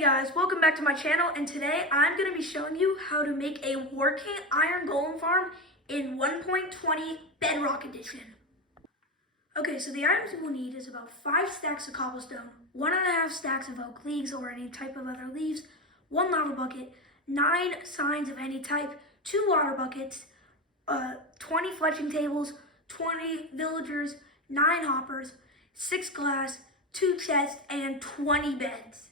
Hey guys, welcome back to my channel, and today I'm going to be showing you how to make a working iron golem farm in 1.20 Bedrock edition. Okay, so the items we'll need is about 5 stacks of cobblestone, 1.5 stacks of oak leaves or any type of other leaves, 1 lava bucket, 9 signs of any type, 2 water buckets, 20 fletching tables, 20 villagers, 9 hoppers, 6 glass, 2 chests, and 20 beds.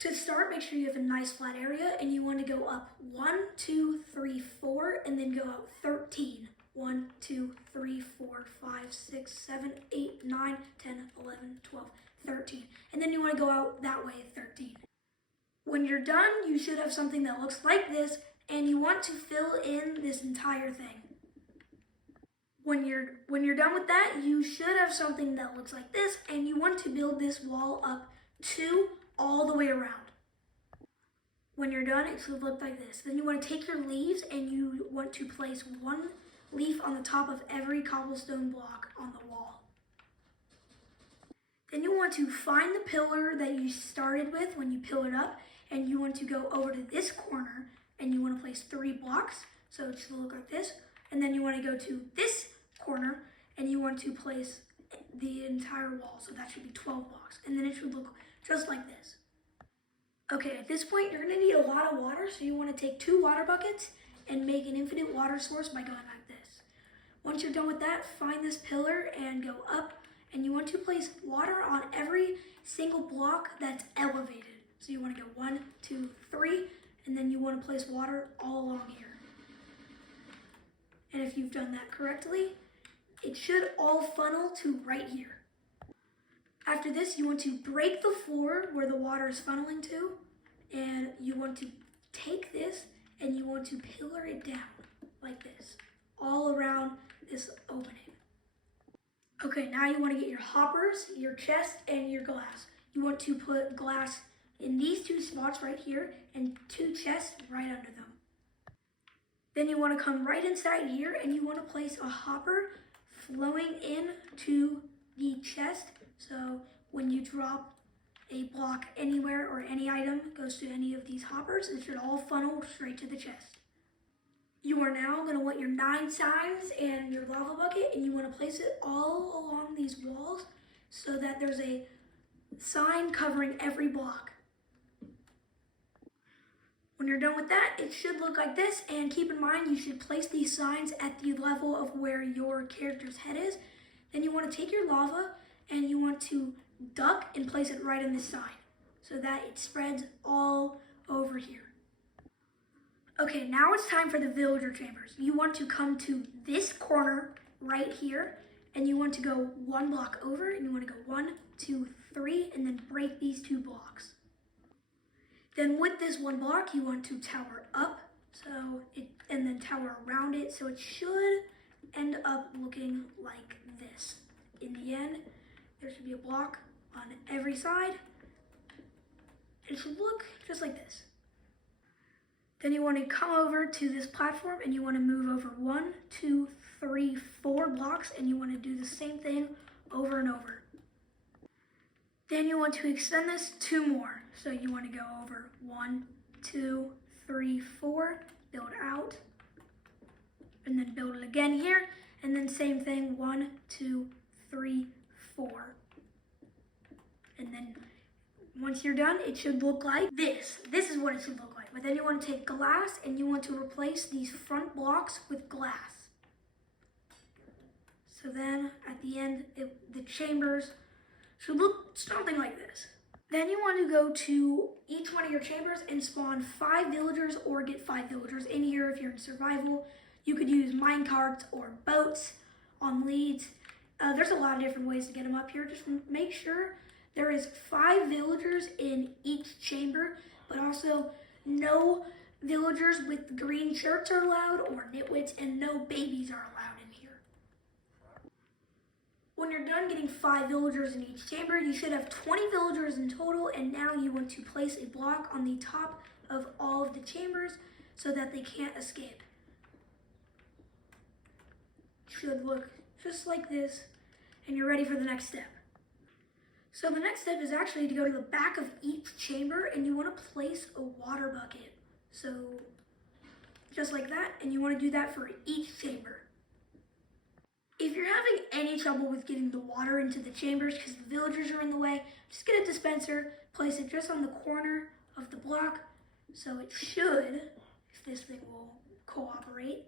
To start, make sure you have a nice flat area and you want to go up 1, 2, 3, 4, and then go out 13. 1, 2, 3, 4, 5, 6, 7, 8, 9, 10, 11, 12, 13. And then you want to go out that way 13. When you're done, you should have something that looks like this, and you want to fill in this entire thing. When you're done with that, you should have something that looks like this, and you want to build this wall up 2 all the way around. When you're done, it should look like this. Then you want to take your leaves and you want to place 1 leaf on the top of every cobblestone block on the wall. Then you want to find the pillar that you started with when you pillared up, and you want to go over to this corner and you want to place 3 blocks. So it should look like this. And then you want to go to this corner and you want to place the entire wall. So that should be 12 blocks. And then it should look just like this. Okay, at this point, you're gonna need a lot of water, so you wanna take 2 water buckets and make an infinite water source by going like this. Once you're done with that, find this pillar and go up, and you want to place water on every single block that's elevated. So you wanna go 1, 2, 3, and then you wanna place water all along here. And if you've done that correctly, it should all funnel to right here. After this, you want to break the floor where the water is funneling to, and you want to take this and you want to pillar it down like this, all around this opening. Okay, now you want to get your hoppers, your chest, and your glass. You want to put glass in these 2 spots right here and 2 chests right under them. Then you want to come right inside here and you want to place a hopper flowing into the chest. So when you drop a block anywhere or any item goes to any of these hoppers, it should all funnel straight to the chest. You are now going to want your 9 signs and your lava bucket, and you want to place it all along these walls so that there's a sign covering every block. When you're done with that, it should look like this, and keep in mind you should place these signs at the level of where your character's head is. Then you want to take your lava and you want to duck and place it right in this sign so that it spreads all over here. Okay, now it's time for the villager chambers. You want to come to this corner right here, and you want to go 1 block over, and you want to go 1, 2, 3, and then break these 2 blocks. Then with this 1 block, you want to tower up, and then tower around it, so it should end up looking like this. In the end, there should be a block on every side. It should look just like this. Then you want to come over to this platform and you want to move over 1, 2, 3, 4 blocks, and you want to do the same thing over and over. Then you want to extend this 2 more. So you want to go over 1, 2, 3, 4, build out, and then build it again here, and then same thing, 1, 2, 3, 4. And then once you're done, it should look like this. This is what it should look like. But then you want to take glass and you want to replace these front blocks with glass. So then at the end, the chambers should look something like this. Then you want to go to each one of your chambers and spawn 5 villagers or get 5 villagers in here if you're in survival. You could use minecarts or boats on leads. There's a lot of different ways to get them up here. Just make sure there is 5 villagers in each chamber, but also no villagers with green shirts are allowed or nitwits, and no babies are allowed in here. When you're done getting 5 villagers in each chamber, you should have 20 villagers in total, and now you want to place a block on the top of all of the chambers so that they can't escape. Should look just like this, and you're ready for the next step. So the next step is actually to go to the back of each chamber and you want to place a water bucket. So just like that, and you want to do that for each chamber. If you're having any trouble with getting the water into the chambers because the villagers are in the way, just get a dispenser, place it just on the corner of the block. So it should, if this thing will cooperate,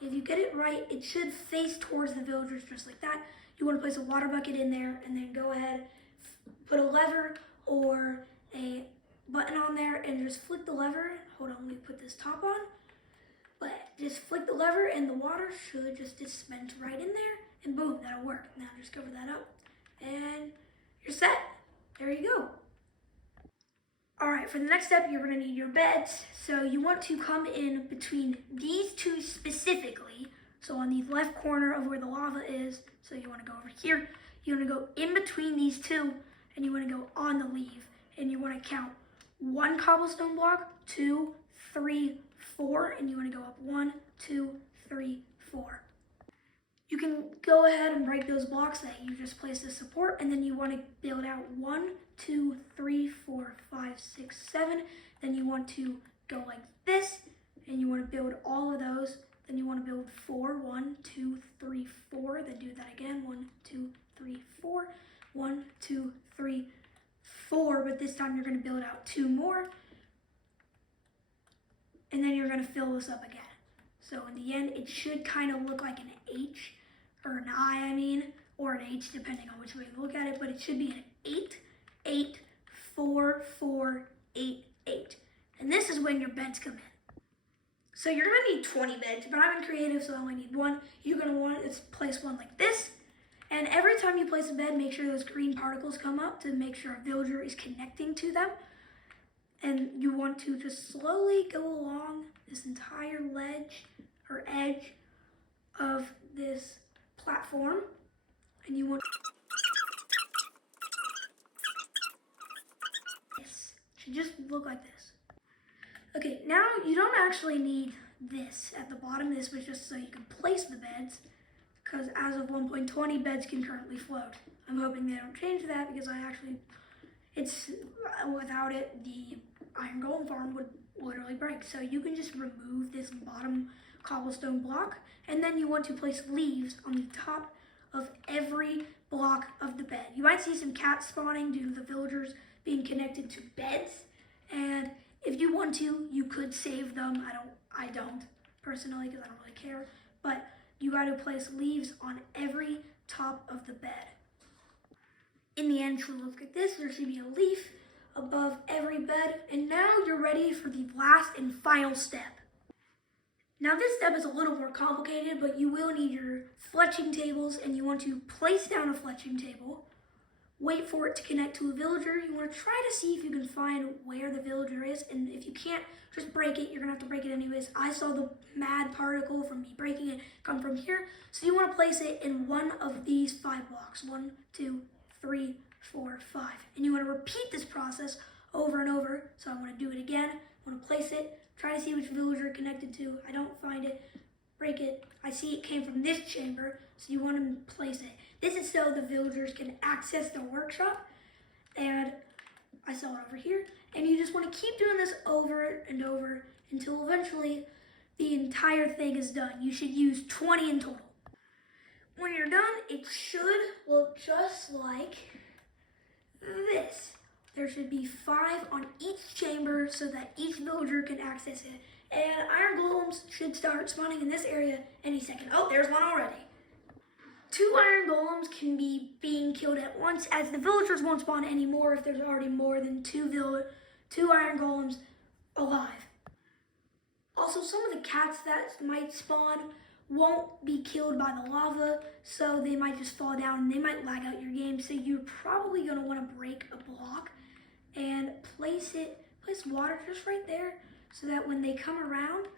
if you get it right, it should face towards the villagers just like that. You want to place a water bucket in there and then go ahead, put a lever or a button on there and just flick the lever. Hold on, let me put this top on. But just flick the lever and the water should just dispense right in there and boom, that'll work. Now just cover that up and you're set. There you go. All right, for the next step, you're gonna need your beds. So you want to come in between these two specifically. So on the left corner of where the lava is, so you wanna go over here. You wanna go in between these two and you wanna go on the leave. And you wanna count 1 cobblestone block, 2, 3, 4, and you wanna go up 1, 2, 3, 4. You can go ahead and break those blocks that you just placed as support, and then you want to build out 1, 2, 3, 4, 5, 6, 7. Then you want to go like this, and you want to build all of those. Then you want to build 4, 1, 2, 3, 4. Then do that again, 1, 2, 3, 4. 1, 2, 3, 4. But this time you're going to build out 2 more, and then you're going to fill this up again. So in the end, it should kind of look like an H, or an I, or an H, depending on which way you look at it, but it should be an 8, 8, 4, 4, 8, 8. And this is when your beds come in. So you're gonna need 20 beds, but I'm in creative, so I only need 1. You're gonna want to place one like this, and every time you place a bed, make sure those green particles come up to make sure a villager is connecting to them. And you want to just slowly go along this entire ledge or edge of this platform, and you want this should just look like this. Okay, now you don't actually need this at the bottom. This was just so you can place the beds, because as of 1.20, beds can currently float. I'm hoping they don't change that, because it's without it, the iron golem farm would literally break. So you can just remove this bottom cobblestone block, and then you want to place leaves on the top of every block of the bed. You might see some cats spawning due to the villagers being connected to beds, and if you want to, you could save them. I don't personally, because I don't really care, but you got to place leaves on every top of the bed. In the end, it should look like this. There should be a leaf above every bed, and now you're ready for the last and final step. Now this step is a little more complicated, but you will need your fletching tables, and you want to place down a fletching table, wait for it to connect to a villager. You want to try to see if you can find where the villager is, and if you can't, just break it. You're gonna have to break it anyways. I saw the mad particle from me breaking it come from here, so you want to place it in one of these 5 blocks. 1, 2, 3, 4, 5. And you want to repeat this process over and over. So I want to do it again. I want to place it, try to see which villager it connected to. I don't find it, break it. I see it came from this chamber, so you want to place it. This is so the villagers can access the workshop, and I saw it over here. And you just want to keep doing this over and over until eventually the entire thing is done. You should use 20 in total. When you're done, it should look just like this. There should be 5 on each chamber so that each villager can access it. And iron golems should start spawning in this area any second. Oh, there's one already. 2 iron golems can be being killed at once, as the villagers won't spawn anymore if there's already more than 2 iron golems alive. Also, some of the cats that might spawn won't be killed by the lava, so they might just fall down and they might lag out your game. So you're probably going to want to break a block and place water just right there, so that when they come around,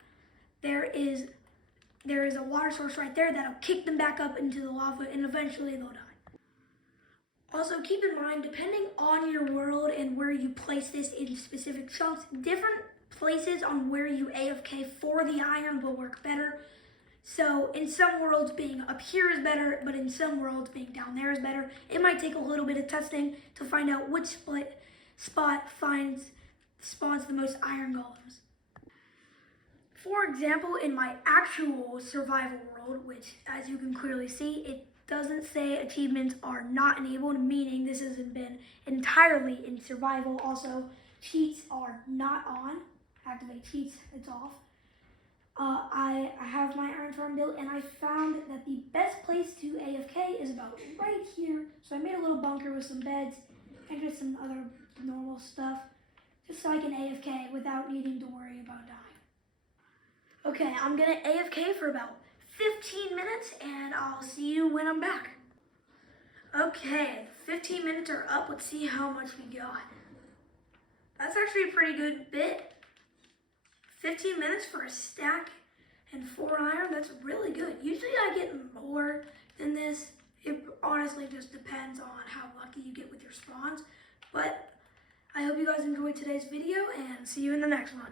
there is a water source right there that'll kick them back up into the lava, and eventually they'll die. Also, keep in mind, depending on your world and where you place this in specific chunks, different places on where you AFK for the iron will work better. So in some worlds, being up here is better, but in some worlds, being down there is better. It might take a little bit of testing to find out which spot spawns the most iron golems. For example, in my actual survival world, which as you can clearly see, it doesn't say achievements are not enabled, meaning this hasn't been entirely in survival. Also, cheats are not on. Activate cheats, it's off. I have my iron farm built, and I found that the best place to AFK is about right here. So I made a little bunker with some beds and just some other normal stuff, just so I can AFK without needing to worry about dying. Okay, I'm gonna AFK for about 15 minutes, and I'll see you when I'm back. Okay, 15 minutes are up. Let's see how much we got. That's actually a pretty good bit. 15 minutes for a stack and 4 iron, that's really good. Usually I get more than this. It honestly just depends on how lucky you get with your spawns. But I hope you guys enjoyed today's video, and see you in the next one.